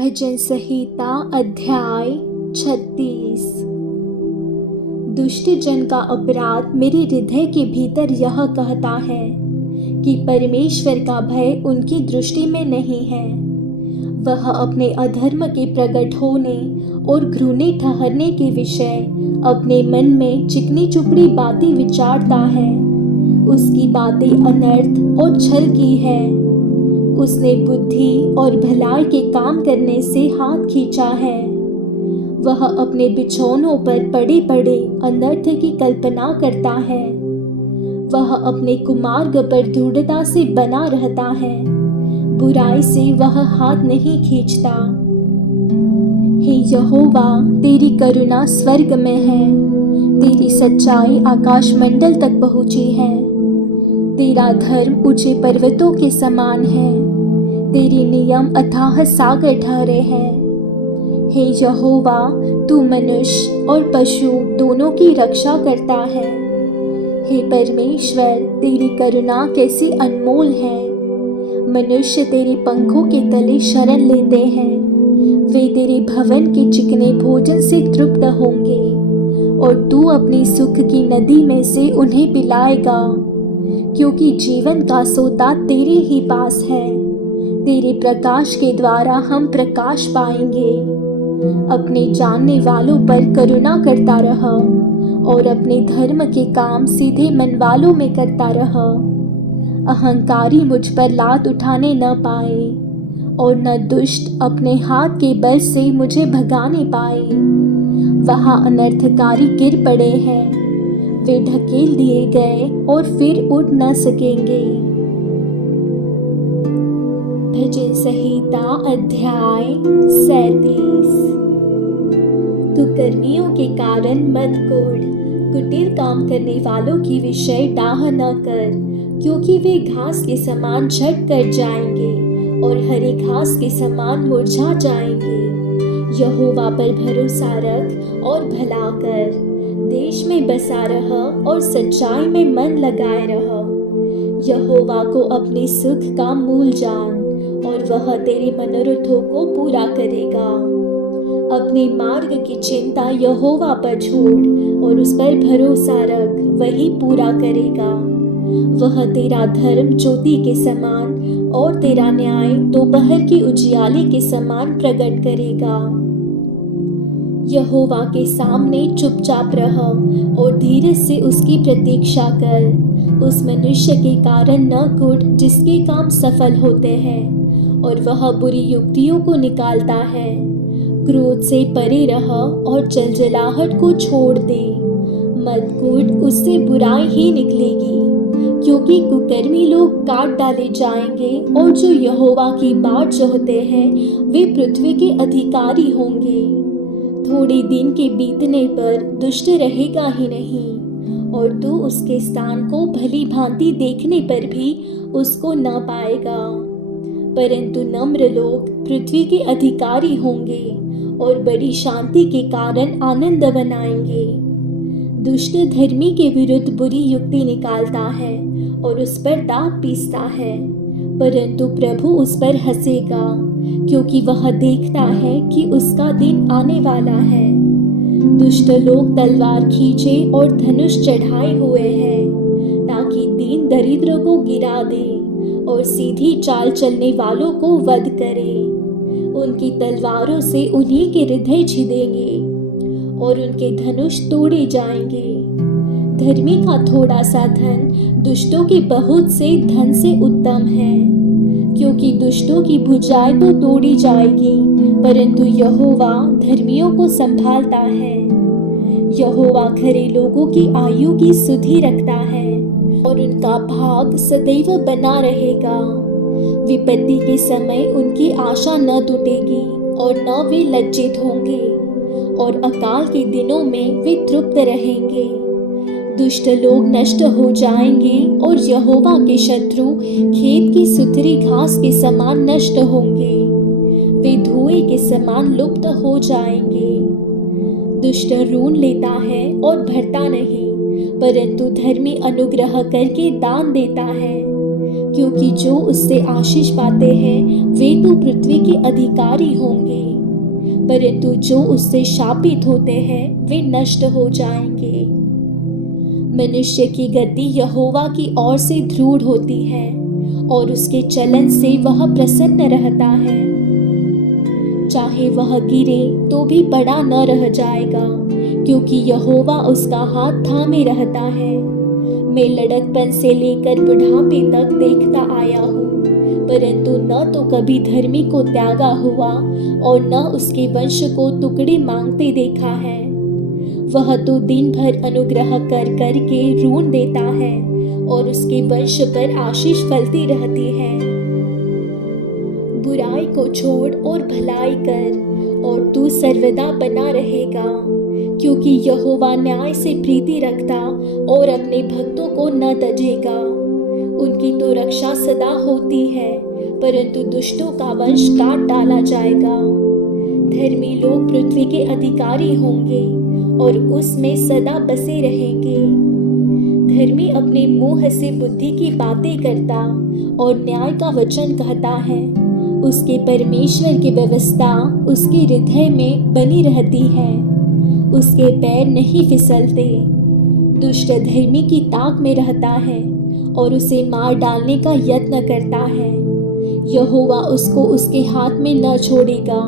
भजन संहिता अध्याय 36। दुष्ट जन का अपराध मेरे हृदय के भीतर यह कहता है कि परमेश्वर का भय उनकी दृष्टि में नहीं है। वह अपने अधर्म के प्रकट होने और घृणित ठहरने के विषय अपने मन में चिकनी चुपड़ी बातें विचारता है। उसकी बातें अनर्थ और छल की है। उसने बुद्धि और भलाई के काम करने से हाथ खींचा है। वह अपने बिछौनों पर पड़े पड़े अनर्थ की कल्पना करता है। वह अपने कुमार्ग पर दृढ़ता से बना रहता है। बुराई से वह हाथ नहीं खींचता। हे यहोवा, तेरी करुणा स्वर्ग में है। तेरी सच्चाई आकाश मंडल तक पहुंची है। तेरा धर्म ऊंचे पर्वतों के समान है। तेरे नियम अथाह सागर ठहरे हैं। हे यहोवा, तू मनुष्य और पशु दोनों की रक्षा करता है। हे परमेश्वर, तेरी करुणा कैसी अनमोल है। मनुष्य तेरे पंखों के तले शरण लेते हैं। वे तेरे भवन के चिकने भोजन से तृप्त होंगे और तू अपनी सुख की नदी में से उन्हें पिलाएगा, क्योंकि जीवन का सोता तेरे ही पास है। तेरे प्रकाश के द्वारा हम प्रकाश पाएंगे। अपने जानने वालों पर करुणा करता रह और अपने धर्म के काम सीधे मन वालों में करता रह। अहंकारी मुझ पर लात उठाने न पाए और न दुष्ट अपने हाथ के बल से मुझे भगाने पाए। वहाँ अनर्थकारी गिर पड़े हैं। वे ढकेल दिए गए और फिर उठ न सकेंगे। भजन संहिता अध्याय 37। तू कर्मियों के कारण मत कोढ़। कुटिल काम करने वालों की विषय डाह न कर, क्योंकि वे घास के समान झट कर जाएंगे और हरी घास के समान मुरझा जाएंगे। यहोवा पर भरोसा रख और भला कर। देश में बसा रह और सच्चाई में मन लगाए रह। यहोवा को अपने सुख का मूल जान और वह तेरे मनोरथों को पूरा करेगा। अपने मार्ग की चिंता यहोवा पर छोड़ और उस पर भरोसा रख, वही पूरा करेगा। वह तेरा धर्म ज्योति के समान और तेरा न्याय दोपहर की उजियाले के समान प्रकट करेगा। यहोवा के सामने चुपचाप रह और धीरज से उसकी प्रतीक्षा कर। उस मनुष्य के कारण न कुढ़ जिसके काम सफल होते हैं और वह बुरी युक्तियों को निकालता है। क्रोध से परे रह और जलजलाहट को छोड़ दे। मत कुढ़, उससे बुराई ही निकलेगी, क्योंकि कुकर्मी लोग काट डाले जाएंगे और जो यहोवा की बाट जोहते हैं वे पृथ्वी के अधिकारी होंगे। थोड़े दिन के बीतने पर दुष्ट रहेगा ही नहीं और तू उसके स्थान को भली भांति देखने पर भी उसको न पाएगा। परंतु नम्र लोग पृथ्वी के अधिकारी होंगे और बड़ी शांति के कारण आनंद बनाएंगे। दुष्ट धर्मी के विरुद्ध बुरी युक्ति निकालता है और उस पर दांत पीसता है, परंतु प्रभु उस पर हंसेगा, क्योंकि वह देखता है कि उसका दिन आने वाला है। दुष्ट लोग तलवार खींचे और धनुष चढ़ाए हुए हैं, ताकि दीन दरिद्र को गिरा दे और सीधी चाल चलने वालों को वध करे। उनकी तलवारों से उन्हीं के हृदय छिदेंगे और उनके धनुष तोड़े जाएंगे। धर्मी का थोड़ा सा धन दुष्टों के बहुत से धन से उत्तम है, क्योंकि दुष्टों की भुजाएं तो तोड़ी जाएगी, परंतु यहोवा धर्मियों को संभालता है। यहोवा खरे लोगों की आयु की सुधि रखता है और उनका भाग सदैव बना रहेगा। विपत्ति के समय उनकी आशा न टूटेगी और न वे लज्जित होंगे, और अकाल के दिनों में वे तृप्त रहेंगे। दुष्ट लोग नष्ट हो जाएंगे और यहोवा के शत्रु खेत की सुथरी घास के समान नष्ट होंगे। वे धुएं के समान लुप्त हो जाएंगे। दुष्ट ऋण लेता है और भरता नहीं, परंतु धर्मी अनुग्रह करके दान देता है, क्योंकि जो उससे आशीष पाते हैं वे तो पृथ्वी के अधिकारी होंगे, परंतु जो उससे शापित होते हैं वे नष्ट हो जाएंगे। मनुष्य की गति यहोवा की ओर से दृढ़ होती है और उसके चलन से वह प्रसन्न रहता है। चाहे वह गिरे तो भी पड़ा न रह जाएगा, क्योंकि यहोवा उसका हाथ थामे रहता है। मैं लड़कपन से लेकर बुढ़ापे तक देखता आया हूँ, परंतु न तो कभी धर्मी को त्यागा हुआ और न उसके वंश को टुकड़े मांगते देखा है। वह तो दिन भर अनुग्रह कर कर के ऋण देता है और उसके वंश पर आशीष फलती रहती है। बुराई को छोड़ और भलाई कर और तू सर्वदा बना रहेगा, क्योंकि यहोवा न्याय से प्रीति रखता और अपने भक्तों को न तजेगा। उनकी तो रक्षा सदा होती है, परंतु दुष्टों का वंश काट डाला जाएगा। धर्मी लोग पृथ्वी के अधिकारी होंगे और उसमें सदा बसे रहेंगे। धर्मी अपने मुंह से बुद्धि की बातें करता और न्याय का वचन कहता है। उसके परमेश्वर की व्यवस्था उसके हृदय में बनी रहती है, उसके पैर नहीं फिसलते। दुष्ट धर्मी की ताक में रहता है और उसे मार डालने का यत्न करता है। यहोवा उसको उसके हाथ में न छोड़ेगा,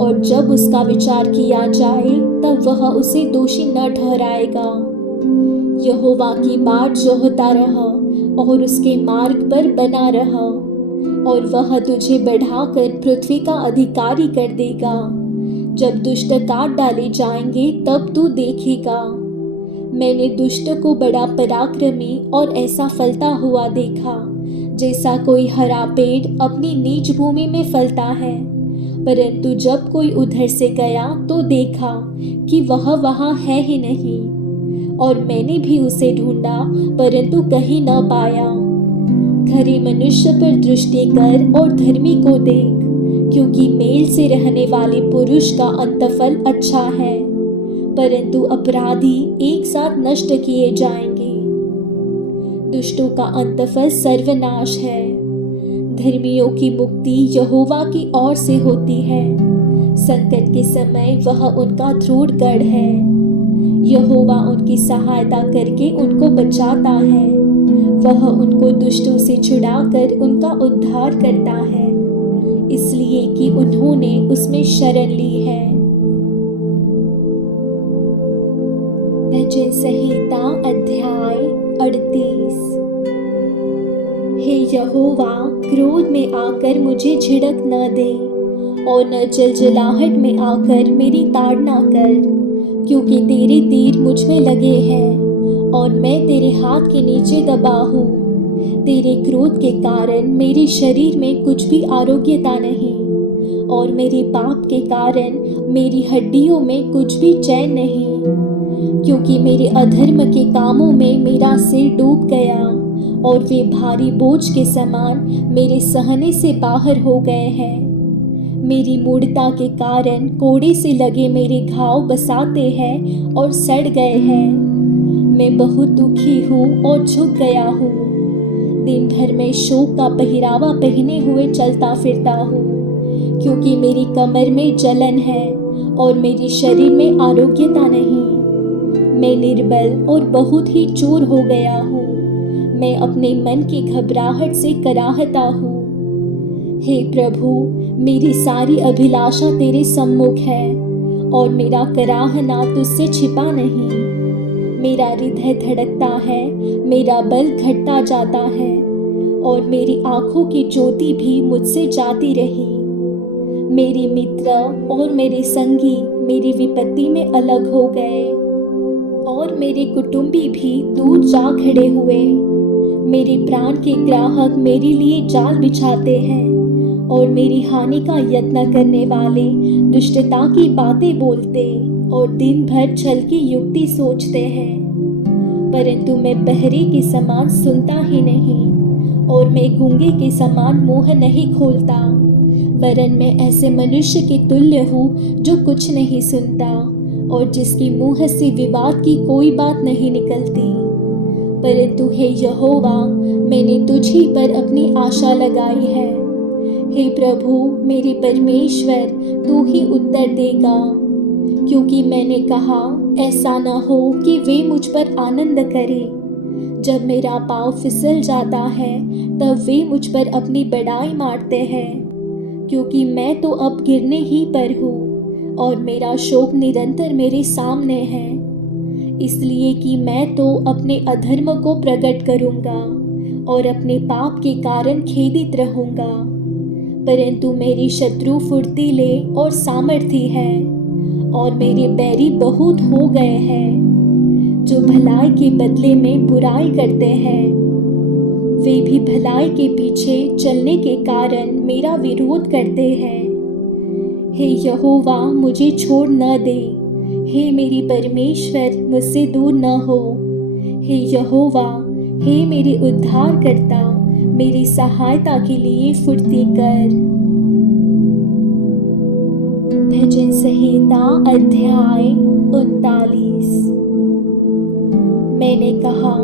और जब उसका विचार किया जाए तब वह उसे दोषी न ठहराएगा। यहोवा की बाट जोहता रहा और उसके मार्ग पर बना रहा, और वह तुझे बढ़ाकर पृथ्वी का अधिकारी कर देगा। जब दुष्ट काट डाले जाएंगे तब तू देखेगा। मैंने दुष्ट को बड़ा पराक्रमी और ऐसा फलता हुआ देखा, जैसा कोई हरा पेड़ अपनी नीच भूमि में फलता है। परंतु जब कोई उधर से गया तो देखा कि वह वहाँ है ही नहीं, और मैंने भी उसे ढूंढा परंतु कहीं न पाया। खरे मनुष्य पर दृष्टि कर और धर्मी को देख, क्योंकि मेल से रहने वाले पुरुष का अंतफल अच्छा है, परंतु अपराधी एक साथ नष्ट किए जाएंगे। दुष्टों का अंतफल सर्वनाश है। धर्मियों की मुक्ति यहोवा की ओर से होती है। संकट के समय वह उनका दृढ़ गढ़ है। यहोवा उनकी सहायता करके उनको बचाता है। वह उनको दुष्टों से छुड़ाकर उनका उद्धार करता है, इसलिए कि उन्होंने उसमें शरण ली है। भजन संहिता अध्याय 38। हे यहोवा, क्रोध में आकर मुझे झिड़क न दे और न जलजलाहट में आकर मेरी ताड़ना कर, क्योंकि तेरे तीर मुझ में लगे हैं और मैं तेरे हाथ के नीचे दबा हूँ। तेरे क्रोध के कारण मेरे शरीर में कुछ भी आरोग्यता नहीं, और मेरे पाप के कारण मेरी हड्डियों में कुछ भी चैन नहीं, क्योंकि मेरे अधर्म के कामों में मेरा सिर डूब गया और वे भारी बोझ के समान मेरे सहने से बाहर हो गए हैं। मेरी मूढ़ता के कारण कोड़े से लगे मेरे घाव बसाते हैं और सड़ गए हैं। मैं बहुत दुखी हूँ और झुक गया हूँ। दिन भर मैं शोक का पहरावा पहने हुए चलता फिरता हूँ, क्योंकि मेरी कमर में जलन है और मेरे शरीर में आरोग्यता नहीं। मैं निर्बल और बहुत ही चूर हो गया हूँ। मैं अपने मन की घबराहट से कराहता हूँ। हे प्रभु, मेरी सारी अभिलाषा तेरे सम्मुख है और मेरा कराहना तुझसे छिपा नहीं। मेरा हृदय धड़कता है, मेरा बल घटता जाता है और मेरी आंखों की ज्योति भी मुझसे जाती रही। मेरे मित्र और मेरे संगी मेरी विपत्ति में अलग हो गए और मेरे कुटुंबी भी दूर जा खड़े हुए। मेरे प्राण के ग्राहक मेरे लिए जाल बिछाते हैं और मेरी हानि का यत्न करने वाले दुष्टता की बातें बोलते और दिन भर छल की युक्ति सोचते हैं। परंतु मैं बहरे के समान सुनता ही नहीं और मैं गूंगे के समान मुंह नहीं खोलता, वरन मैं ऐसे मनुष्य के तुल्य हूँ जो कुछ नहीं सुनता और जिसकी मुंह से विवाद की कोई बात नहीं निकलती। परंतु हे यहोवा, मैंने तुझ ही पर अपनी आशा लगाई है। हे प्रभु मेरे परमेश्वर, तू ही उत्तर देगा, क्योंकि मैंने कहा ऐसा न हो कि वे मुझ पर आनंद करें। जब मेरा पाँव फिसल जाता है तब वे मुझ पर अपनी बड़ाई मारते हैं, क्योंकि मैं तो अब गिरने ही पर हूँ और मेरा शोक निरंतर मेरे सामने है। इसलिए कि मैं तो अपने अधर्म को प्रकट करूँगा और अपने पाप के कारण खेदित रहूँगा। परंतु मेरे शत्रु फुर्तीले और सामर्थी है और मेरे बैरी बहुत हो गए हैं, जो भलाई के बदले में बुराई करते हैं। वे भी भलाई के पीछे चलने के कारण मेरा विरोध करते हैं। हे यहोवा, मुझे छोड़ न दे। हे मेरी परमेश्वर, मुझसे दूर न हो। हे यहोवा, हे मेरे उद्धारकर्ता, मेरी सहायता के लिए फुर्ती कर। भजन संहिता अध्याय 39। मैंने कहा,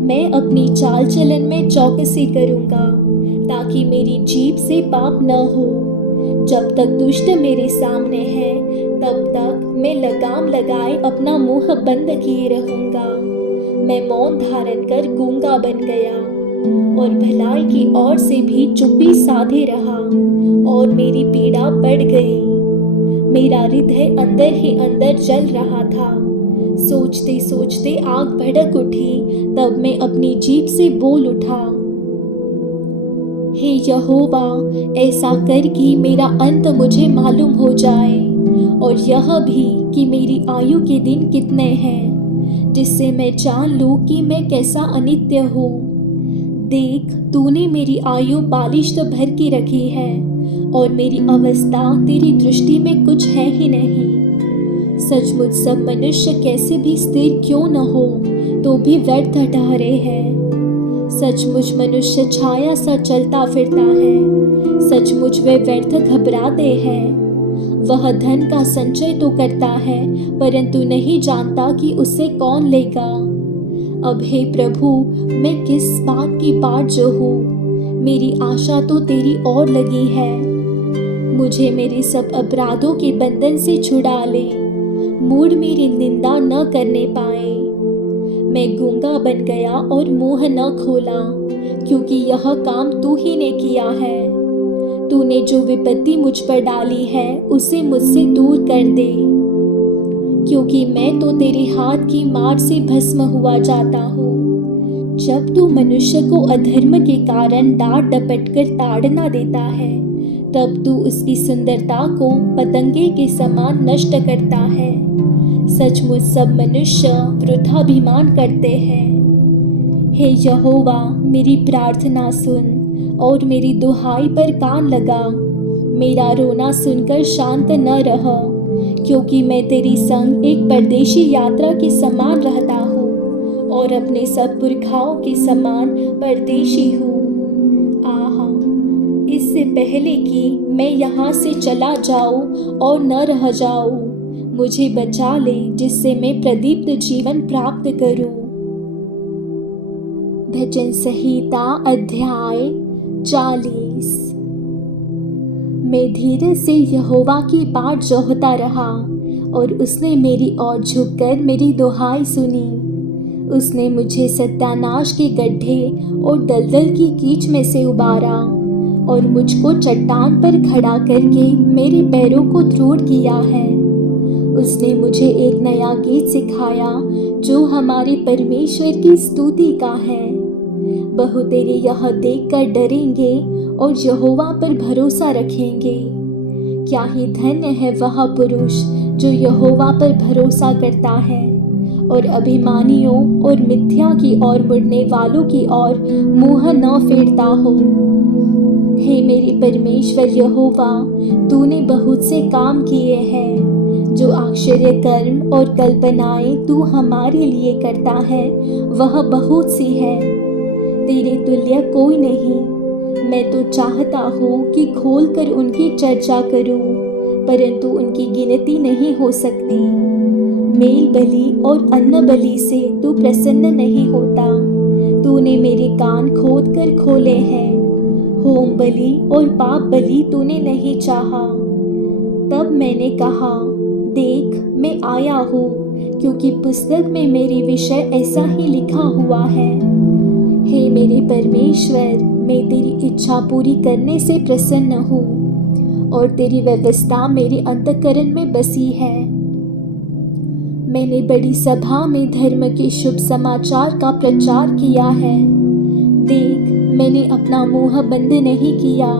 मैं अपनी चाल चलन में चौकसी करूँगा, ताकि मेरी जीभ से पाप न हो। जब तक दुष्ट मेरे सामने है, तब तक मैं लगाम लगाए अपना मुंह बंद किए रहूँगा। मैं मौन धारण कर गूंगा बन गया और भलाई की ओर से भी चुप्पी साधे रहा और मेरी पीड़ा बढ़ गई। मेरा हृदय अंदर ही अंदर जल रहा था। सोचते सोचते आग भड़क उठी, तब मैं अपनी जीभ से बोल उठा, हे यहोवा, ऐसा कर कि मेरा अंत मुझे मालूम हो जाए, और यह भी कि मेरी आयु के दिन कितने हैं, जिससे मैं जान लूं कि मैं कैसा अनित्य हूँ। देख, तूने मेरी आयु बालिश तो भर की रखी है, और मेरी अवस्था तेरी दृष्टि में कुछ है ही नहीं। सचमुच सब मनुष्य कैसे भी स्थिर क्यों न हो, तो भी व्यर्थ ठहरे हैं। सचमुच मनुष्य छाया सा चलता फिरता है, सचमुच वे व्यर्थ घबराते हैं। वह धन का संचय तो करता है, परंतु नहीं जानता कि उससे कौन लेगा। अब हे प्रभु, मैं किस बात की बाट जो हूँ, मेरी आशा तो तेरी ओर लगी है। मुझे मेरे सब अपराधों के बंधन से छुड़ा ले, मूढ़ मेरी निंदा न करने पाए। मैं गूंगा बन गया और मुंह न खोला, क्योंकि यह काम तू ही ने किया है। तूने जो विपत्ति मुझ पर डाली है, उसे मुझसे दूर कर दे, क्योंकि मैं तो तेरे हाथ की मार से भस्म हुआ जाता हूँ। जब तू मनुष्य को अधर्म के कारण डांट डपट कर ताड़ना देता है, तब तू उसकी सुंदरता को पतंगे के समान नष्ट करता है। सचमुच सब मनुष्य वृथाभिमान करते हैं। हे यहोवा, मेरी प्रार्थना सुन और मेरी दुहाई पर कान लगा। मेरा रोना सुनकर शांत न रह, क्योंकि मैं तेरी संग एक परदेशी यात्रा के समान रहता हूँ और अपने सब पुरखाओं के समान परदेशी हूँ। आहा, इससे पहले कि मैं यहाँ से चला जाऊँ और न रह जाऊँ, मुझे बचा ले, जिससे मैं प्रदीप्त जीवन प्राप्त करूं। भजन संहिता अध्याय 40। मैं धीरे से यहोवा की बाट जोहता रहा, और उसने मेरी ओर झुककर मेरी दुहाई सुनी। उसने मुझे सत्यानाश के गड्ढे और दलदल की कीच में से उबारा, और मुझको चट्टान पर खड़ा करके मेरे पैरों को दृढ़ किया है। उसने मुझे एक नया गीत सिखाया, जो हमारे परमेश्वर की स्तुति का है। बहुतेरे यह देखकर डरेंगे और यहोवा पर भरोसा रखेंगे। क्या ही धन्य है वह पुरुष जो यहोवा पर भरोसा करता है और अभिमानियों और मिथ्या की ओर मुड़ने वालों की ओर मुंह न फेरता हो। हे मेरे परमेश्वर यहोवा, तूने बहुत से काम किए हैं। जो आश्चर्य कर्म और कल्पनाएं तू हमारे लिए करता है, वह बहुत सी है। तेरे तुल्य कोई नहीं। मैं तो चाहता हूँ कि खोलकर उनकी चर्चा करूँ, परंतु उनकी गिनती नहीं हो सकती। मेल बलि और अन्न बलि से तू प्रसन्न नहीं होता। तूने मेरे कान खोद कर खोले हैं। होम बलि और पाप बलि तूने नहीं चाहा। तब मैंने कहा, देख मैं आया हूँ, क्योंकि पुस्तक में मेरे विषय ऐसा ही लिखा हुआ है। हे मेरे परमेश्वर, मैं तेरी इच्छा पूरी करने से प्रसन्न हूँ और तेरी व्यवस्था मेरे अंतःकरण में बसी है। मैंने बड़ी सभा में धर्म के शुभ समाचार का प्रचार किया है। देख, मैंने अपना मुंह बंद नहीं किया।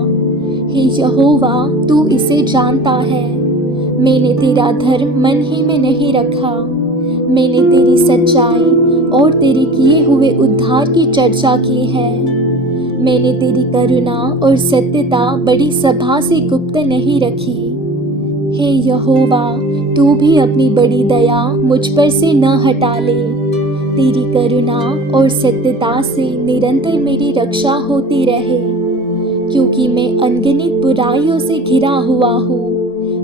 हे यहोवा, तू इसे जानता है। मैंने तेरा धर्म मन ही में नहीं रखा। मैंने तेरी सच्चाई और तेरे किए हुए उद्धार की चर्चा की है। मैंने तेरी करुणा और सत्यता बड़ी सभा से गुप्त नहीं रखी। हे यहोवा, तू भी अपनी बड़ी दया मुझ पर से न हटा ले। तेरी करुणा और सत्यता से निरंतर मेरी रक्षा होती रहे, क्योंकि मैं अनगिनत बुराइयों से घिरा हुआ हूँ।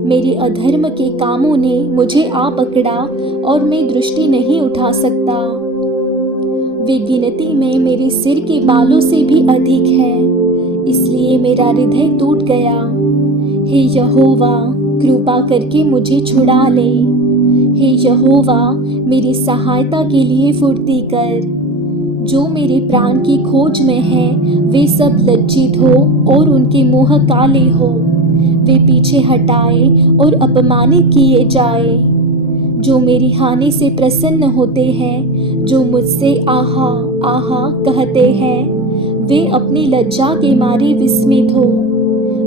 मेरे अधर्म के कामों ने मुझे आ पकड़ा और मैं दृष्टि नहीं उठा सकता। वे गिनती में मेरे सिर के बालों से भी अधिक है, इसलिए मेरा हृदय टूट गया। हे यहोवा, कृपा करके मुझे छुड़ा ले। हे यहोवा, मेरी सहायता के लिए फुर्ती कर। जो मेरे प्राण की खोज में हैं, वे सब लज्जित हो और उनके मुंह काले हो। वे पीछे हटाए और अपमानित किए जाए। जो मेरी हानि से प्रसन्न होते हैं, जो मुझसे आहा आहा कहते हैं, वे अपनी लज्जा के मारे विस्मित हो।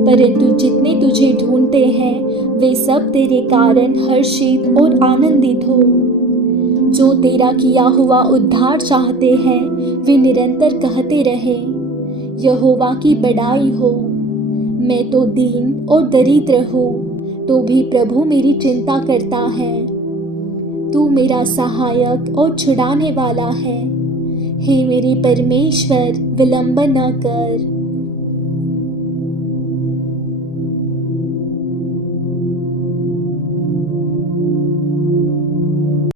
परंतु जितने तुझे ढूंढते हैं, वे सब तेरे कारण हर्षित और आनंदित हो। जो तेरा किया हुआ उद्धार चाहते हैं, वे निरंतर कहते रहे, यहोवा की बड़ाई हो। मैं तो दीन और दरिद्र हूँ, तो भी प्रभु मेरी चिंता करता है। तू मेरा सहायक और छुड़ाने वाला है। हे मेरे परमेश्वर, विलंब न कर।